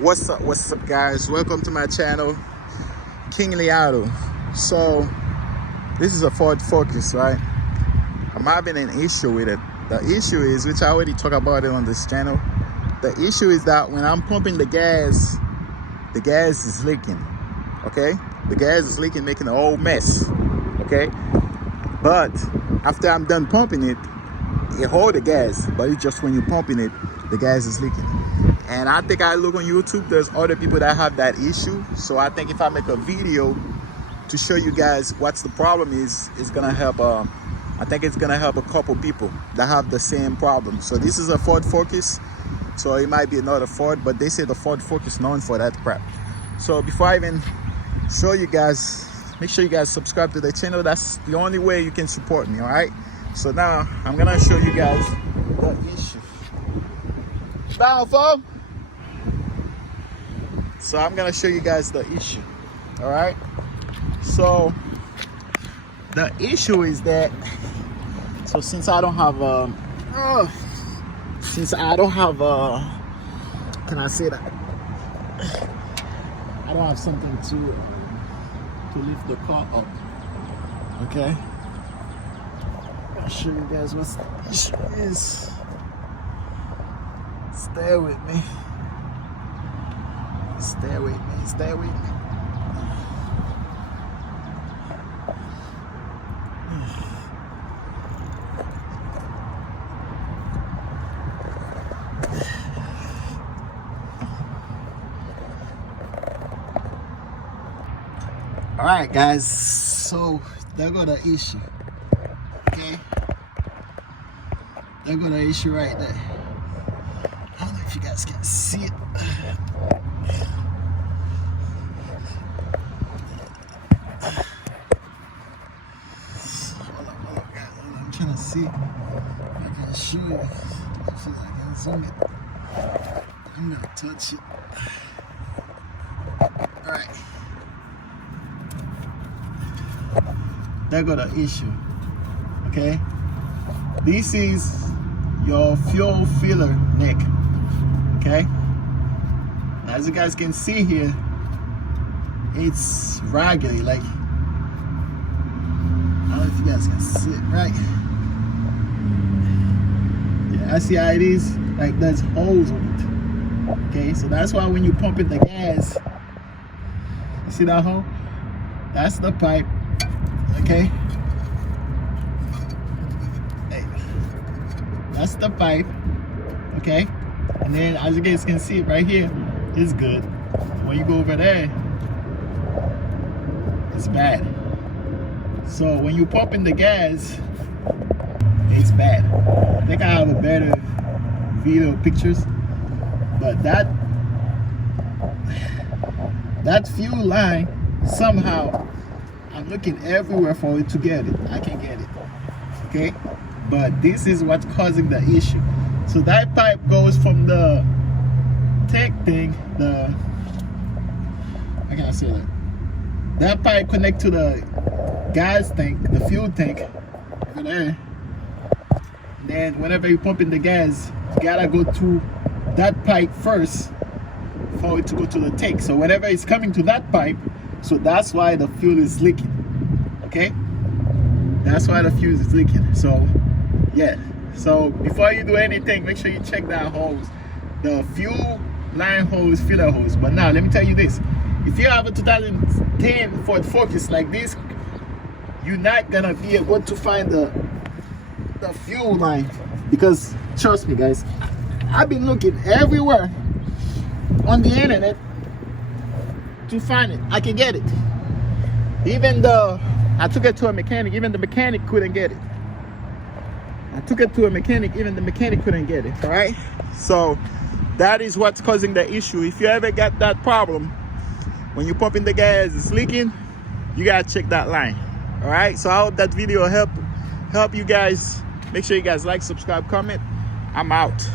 What's up guys, welcome to my channel, King Liado. So this is a Ford Focus, right? I'm having an issue with it. The issue is, which I already talked about it on this channel, the issue is that when I'm pumping the gas is leaking. Okay, the gas is leaking, making a whole mess. Okay, but after I'm done pumping it hold the gas, but it's just when you're pumping it, the gas is leaking. And I think I look on YouTube, there's other people that have that issue. So I think if I make a video to show you guys what's the problem is, it's gonna help. I think it's gonna help a couple people that have the same problem. So this is a Ford Focus, so it might be another Ford, but they say the Ford Focus known for that crap. So before I even show you guys, make sure you guys subscribe to the channel. That's the only way you can support me, all right? So now I'm gonna show you guys the issue. Down, folks. So I'm gonna show you guys the issue. All right. So the issue is that, so since I don't have can I say that? I don't have something to lift the car up. Okay. I'll show you guys what the issue is. Stay with me. Stay with me. Stay with me. All right, guys. So there go the issue. Okay. There go the issue right there. I don't know if you guys can see it. I'm trying to see if I can show you. If I can zoom it. I'm gonna touch it. Alright. There go the issue. Okay? This is your fuel filler neck. Okay? As you guys can see here, it's raggedy, like, I don't know if you guys can see it, right? Yeah, I see how it is, like there's holes on it. Okay, so that's why when you pump in the gas, you see that hole? That's the pipe. Okay? Hey, that's the pipe. Okay? And then as you guys can see it right here, it's good. When you go over there, it's bad. So when you pump in the gas, it's bad. I think I have a better video pictures, but that fuel line, somehow I'm looking everywhere for it to get it. I can't get it. Okay? But this is what's causing the issue. So that pipe goes from the tank thing, how can I say that? That pipe connect to the gas tank, the fuel tank over there. Then whenever you pump in the gas, you gotta go through that pipe first for it to go to the tank. So whenever it's coming to that pipe, so that's why the fuel is leaking. Okay? That's why the fuel is leaking. So yeah. So before you do anything, make sure you check that hose, the fuel line hose, filler hose. But now let me tell you this: if you have a 2010 Ford Focus like this, you're not gonna be able to find the fuel line, because trust me, guys, I've been looking everywhere on the internet to find it. I can get it. Even I took it to a mechanic. Even the mechanic couldn't get it. I took it to a mechanic, even the mechanic couldn't get it, all right? So that is what's causing the issue. If you ever got that problem, when you pump in the gas, it's leaking, you gotta check that line, all right? So I hope that video help you guys. Make sure you guys like, subscribe, comment. I'm out.